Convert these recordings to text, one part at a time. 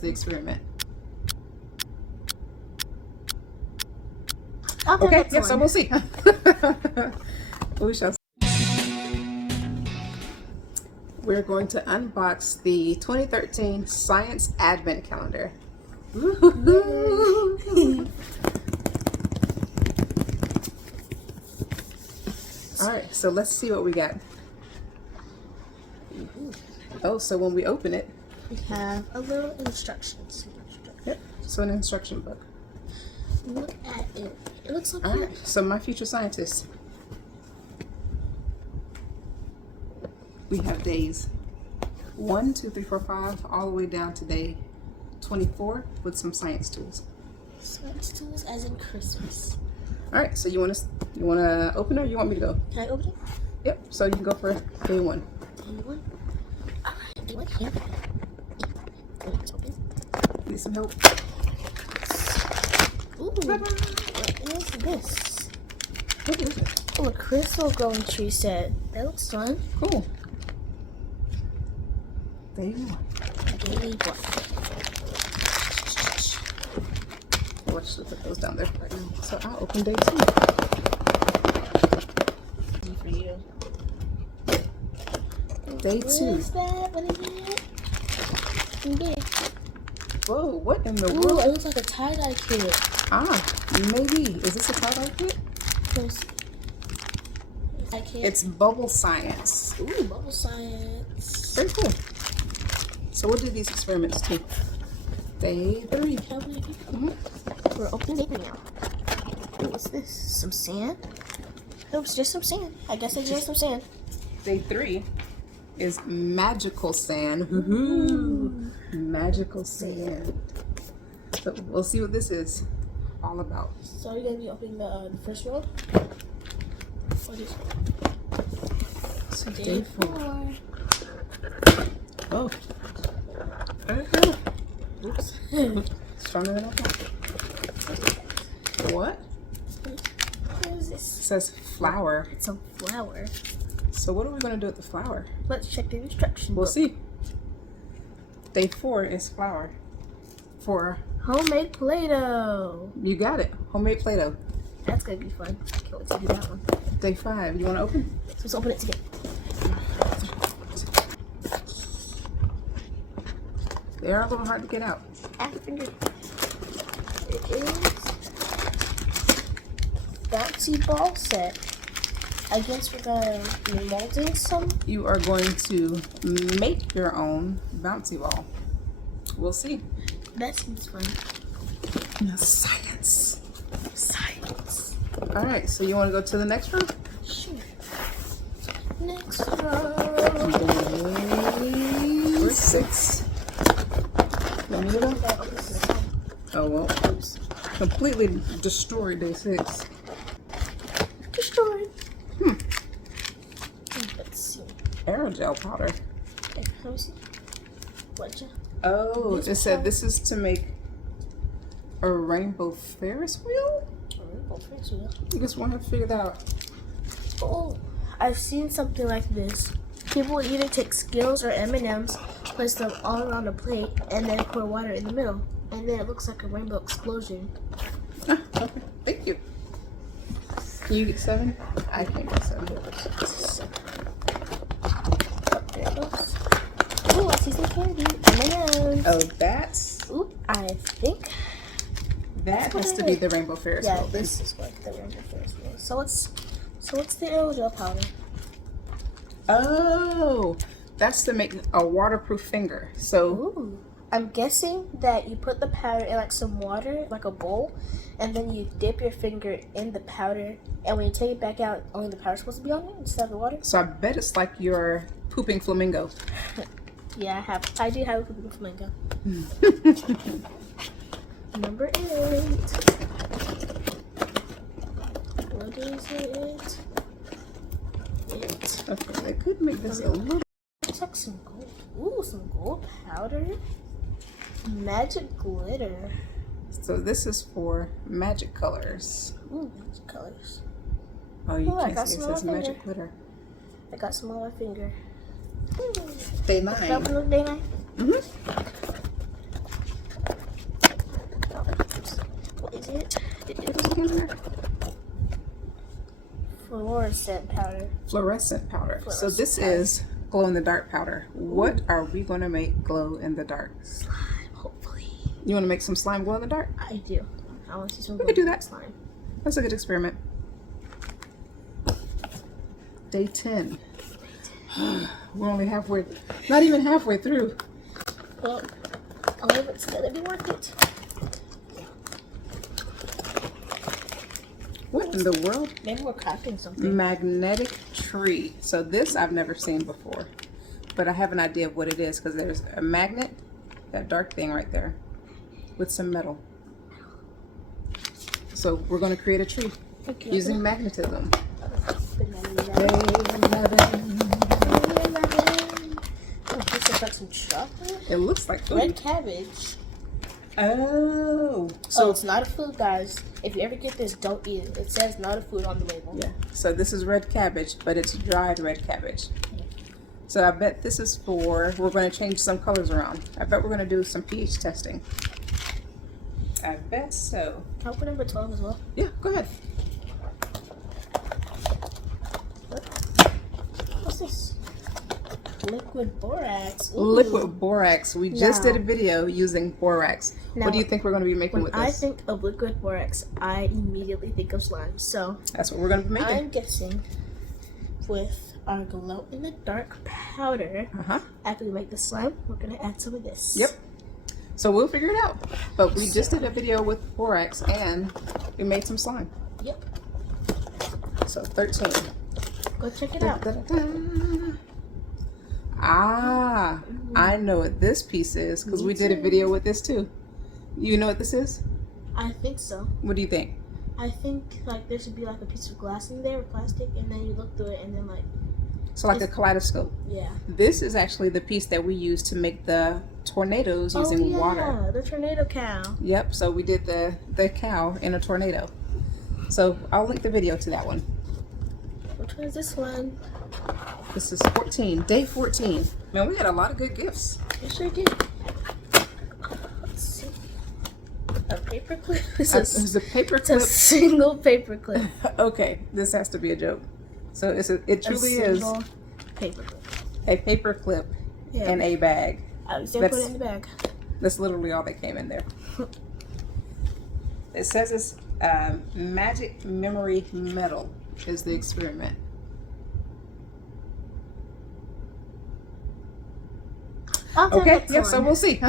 the experiment. Okay, yes, so we'll see. We shall see. We're going to unbox the 2013 Science Advent Calendar. Alright, so let's see what we got. Oh, so when we open it, We have a little instructions. yep, so an instruction book. Look at it. It looks so cute. Alright, so my future scientist. We have days 1, 2, 3, 4, 5, all the way down to day 24 with some science tools. Science tools as in Christmas. Alright, so you wanna open it or you want me to go? Can I open it? Yep, so you can go for day 1. Anyone? Alright, do it here. Let's open. Need some help? Ooh, what is this? What is it? Oh, a crystal growing tree set. That looks fun. Cool. Day 1. Day one. Let's just put those down there right now. So I'll open day 2. Easy for you. Day What 2. is that? What is it? Big. Whoa, what in the Ooh, world? it looks like a tie-dye kit. Ah, maybe. Is this a tie-dye kit? I can't. It's Bubble Science. Ooh, bubble science. Very cool. So we'll do these experiments too. Day 3. Mhm. We're opening it now. Ooh, what's this? Some sand? Oops, just some sand. I guess I just some sand. Day 3 is magical sand. Woohoo! Magical sand. So we'll see what this is all about. So you're gonna be opening the first row? What is it? So Day 4. Oh. Oops. Stronger than I thought. What? What is It this? says flower. It's a flower. So what are we going to do with the flower? Let's check the instruction We'll book. see. Day 4 is flower. For Homemade Play-Doh. you got it. Homemade Play-Doh. That's gonna be fun. I can't wait to do that one. Day 5. You want to open? So let's open it together. They are a little hard to get out. I figured it is bouncy ball set. I guess we're gonna be molding some. You are going to make your own bouncy ball. We'll see. That seems fun. Science. Science. All right. So you want to go to the next room? Sure. Next row. Day 6. Let me get up. Oh well. Oops. Completely destroyed day 6. Destroyed. Let's see. Aerogel powder. Okay, let me see. Whatcha? Oh, This it said powder. this is to make a rainbow Ferris wheel? You just want to figure that out. Oh, I've seen something like this. People would either take Skittles or M&Ms, place them all around a plate, and then pour water in the middle. And then it looks like a rainbow explosion. Ah, okay. Thank you. Can you get 7? I can't get 7. Oh, there it goes. Oh, I see some candy. M&Ms. Oh, that's Oop, I think. that has to be the rainbow Ferris Yeah, wheel. this is what the rainbow Ferris wheel is. So what's the aerogel powder? Oh, that's to make a waterproof finger. So Ooh. I'm guessing that you put the powder in like some water, like a bowl, and then you dip your finger in the powder, and when you take it back out, only the powder's supposed to be on it instead of the water. I bet it's like your pooping flamingo. Yeah, I do have a pooping flamingo. Number 8. What is it? Okay, they could make this a little. Looks like some gold. Ooh, some gold powder. Magic glitter. So this is for magic colors. Ooh, magic colors. Oh, you Oh, I got can't see it some on says my magic finger. glitter. I got some on my finger. Day That 9. one look day 9. Mm-hmm. Fluorescent powder. Fluorescent powder. So this Fluorescent powder. is glow in the dark powder. What are we going to make glow in the dark? Slime, hopefully. You want to make some slime glow in the dark? I do. I want to see some. We could do that. Slime. That's a good experiment. Day 10. We're only halfway, not even halfway through. Well, all of it's gonna be worth it. What in the world? Maybe we're crafting something. Magnetic tree. So this I've never seen before, but I have an idea of what it is because there's a magnet, that dark thing right there, with some metal. So we're going to create a tree using magnetism. Day 11. Oh, this is like some chocolate. It looks like food. Red cabbage. Oh. So it's not a food, guys. If you ever get this, don't eat it. It says not a food on the label. Yeah. So this is red cabbage, but it's dried red cabbage. So I bet this is for, we're going to change some colors around. I bet we're going to do some pH testing. I bet so. Can I put number 12 as well? Yeah, go ahead. What's this? Liquid borax. Ooh. Liquid borax. We just Now- did a video using borax. Now, What do you think we're going to be making When with I this? think of liquid borax, I immediately think of slime. So That's what we're going to be making. I'm guessing with our glow in the dark powder, Uh-huh. after we make the slime, we're gonna add some of this. Yep. So we'll figure it out. But we just did a video with borax and we made some slime. Yep. So 13. Go check it out. Ah, I know what this piece is because we did a video with this too. You know what this is? I think so. What do you think? I think like there should be like a piece of glass in there, or plastic, and then you look through it, and then like So like a kaleidoscope. yeah. This is actually the piece that we use to make the tornadoes using water. The tornado cow. Yep, so we did the cow in a tornado. So I'll link the video to that one. Which one is this one? This is 14, day 14. Man, we had a lot of good gifts. We sure did. Let's see. A paper clip. It was a paper It's a clip. single paper clip. Okay, this has to be a joke. So it truly is single paper clip. a paper clip Yeah. in a bag. I was gonna put it in the bag. That's literally all that came in there. It says it's magic memory metal is the experiment. I'll tell Okay, what's yep, so on. we'll see.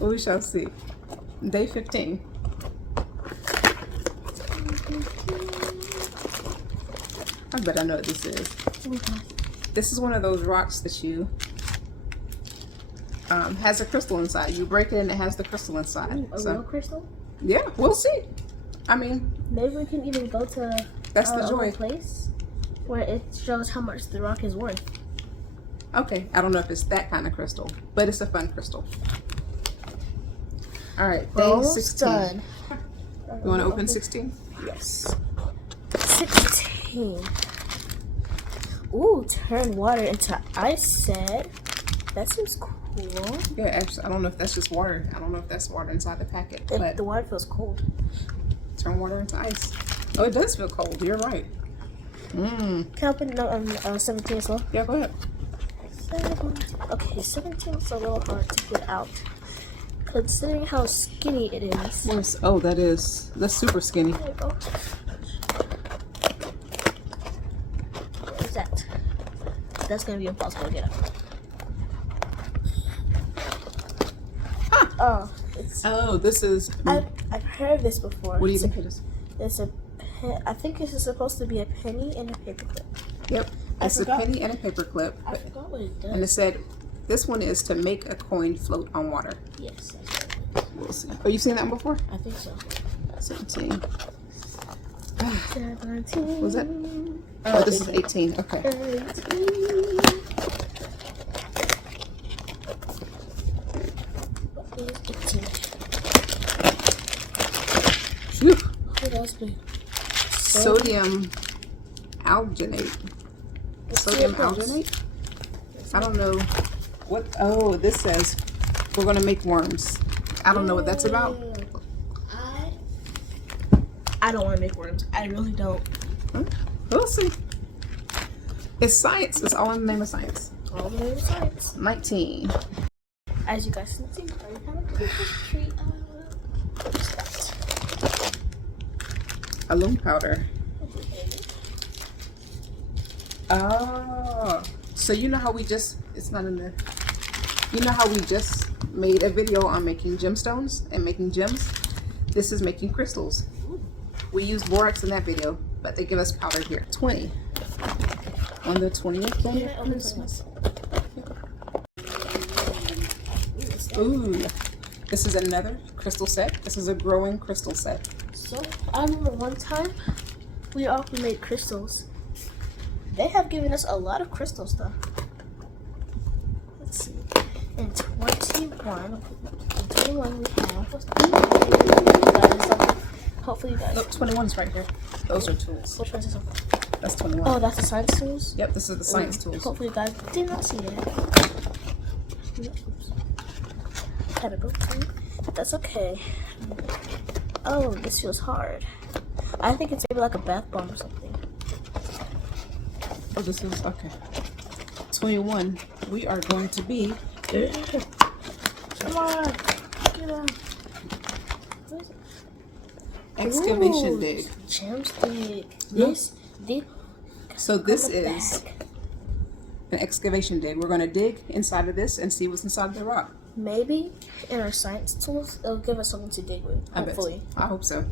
We shall see. Day 15. I bet I know what this is. This is one of those rocks that you has a crystal inside. You break it and it has the crystal inside. Ooh, a real crystal? Yeah, we'll see. I mean, Maybe we can even go to that's the a joy. place where it shows how much the rock is worth. Okay, I don't know if it's that kind of crystal, but it's a fun crystal. All right, day Almost 16. done. You want to open 16? Yes. 16. Ooh, turn water into ice set. That seems cool. Yeah, actually, I don't know if that's just water. I don't know if that's water inside the packet, but The water feels cold. turn water into ice. Oh, it does feel cold. You're right. Can I open on 17 as well? Yeah, go ahead. 17. Okay, 17 is a little hard to get out. Considering how skinny it is. Oh, that's super skinny. There we go. What is that? That's gonna be impossible to get out. Oh, it's. Oh, this is. I've heard of this before. What do you think it is? It's a. I think this is supposed to be a penny and a paperclip. Yep, I it's a forgot. penny and a paper clip, I forgot what it does. and it said this one is to make a coin float on water. Yes, that's what it We'll see. Oh, you seen that one before? is. I think so. 17. 17. Was it? Oh, this is 18. Okay. 18. What is 18? Phew. What else be? Sodium alginate. Let's see Sodium what else. alginate? I don't know what. Oh, this says we're going to make worms. I don't know what that's about. I don't want to make worms. I really don't. We'll see. It's science. It's all in the name of science. All the way to science. 19. As you guys can see, I have a Christmas tree. What's that? Alum powder. Oh, so you know how we just, it's not in there. You know how we just made a video on making gemstones and making gems? This is making crystals. We use borax in that video, but they give us powder here. 20. On the 20th day of Christmas. Ooh, this is another crystal set. This is a growing crystal set. So, I remember one time we often made crystals. They have given us a lot of crystal stuff. Let's see. In 21 we have. Hopefully you guys. Look, 21's right here. Those are tools. Which one's this one? That's 21. Oh, that's the science tools? Yep, this is the science tools. Hopefully you guys did not see that. Oops. Had a broken. That's okay. Oh, this feels hard. I think it's maybe like a bath bomb or something. Oh, this is, okay. 21, we are going to be, Come on. Get on. What is it? excavation Ooh, dig. Gems dig. This. So this on the is back. an excavation dig. We're going to dig inside of this and see what's inside the rock. Maybe in our science tools, it'll give us something to dig with. I bet. Hopefully. I hope so.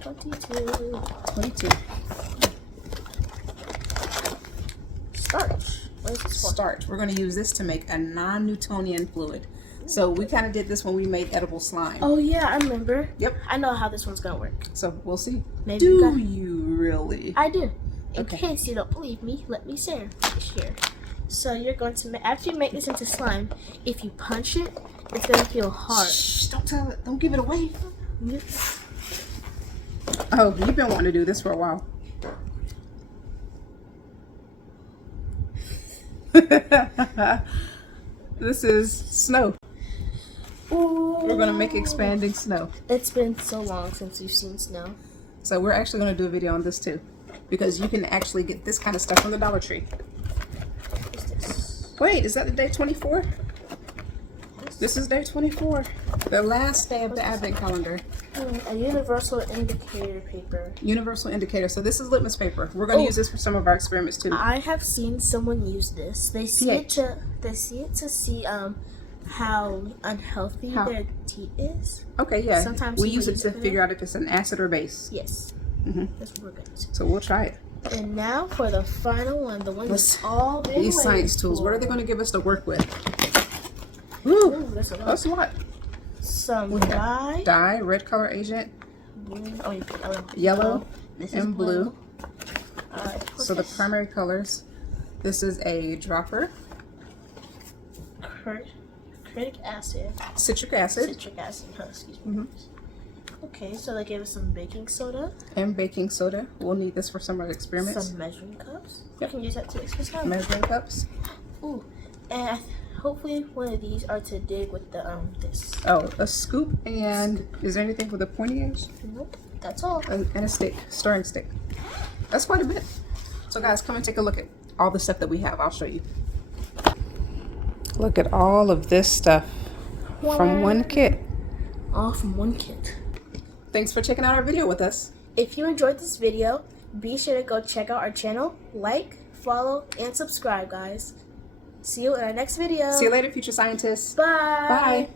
22. 22. Starch. What is this for? Starch. We're going to use this to make a non-Newtonian fluid. So we kind of did this when we made edible slime. Oh yeah, I remember. Yep. I know how this one's gonna work. So we'll see. Maybe you Do got- you really? I do. In Okay. case you don't believe me, let me share. So you're going to after you make this into slime, if you punch it, it's gonna feel hard. Shh, don't tell it. Don't give it away. Oh, you've been wanting to do this for a while. This is snow. Ooh. We're going to make expanding snow. It's been so long since we've seen snow. So we're actually going to do a video on this too. Because you can actually get this kind of stuff from the Dollar Tree. What is this? Wait, is that the day 24? This is day 24. The last day of the Advent calendar. A universal indicator paper. Universal indicator. So this is litmus paper. We're going to use this for some of our experiments too. I have seen someone use this. They see it to see how unhealthy How? their teeth is. Okay, yeah. Sometimes we people use it use to it for figure out if it's an acid or base. Yes. Mhm. That's what we're gonna do. So we'll try it. And now for the final one, the one Let's- that's all been These waiting science tools, what are they for. going to give us to work with? Woo! Ooh, that's a lot. That's what? Some dye. Dye, red color agent, yellow, This and is blue. So the this? primary colors. This is a dropper, Critic acid. citric acid, Citric acid. Excuse me. Mhm. Okay, so they gave us some baking soda, and baking soda. We'll need this for some of the experiments. some measuring cups. Yep. You can use that to express time. Measuring cups. Ooh, and hopefully one of these are to dig with the this. Oh, a scoop, and is there anything with a pointy edge? Nope, that's all. And a stick, stirring stick. That's quite a bit. So guys, come and take a look at all the stuff that we have. I'll show you. Look at all of this stuff from one kit. All from one kit. Thanks for checking out our video with us. If you enjoyed this video, be sure to go check out our channel, like, follow, and subscribe, guys. See you in our next video. See you later, future scientists. Bye. Bye.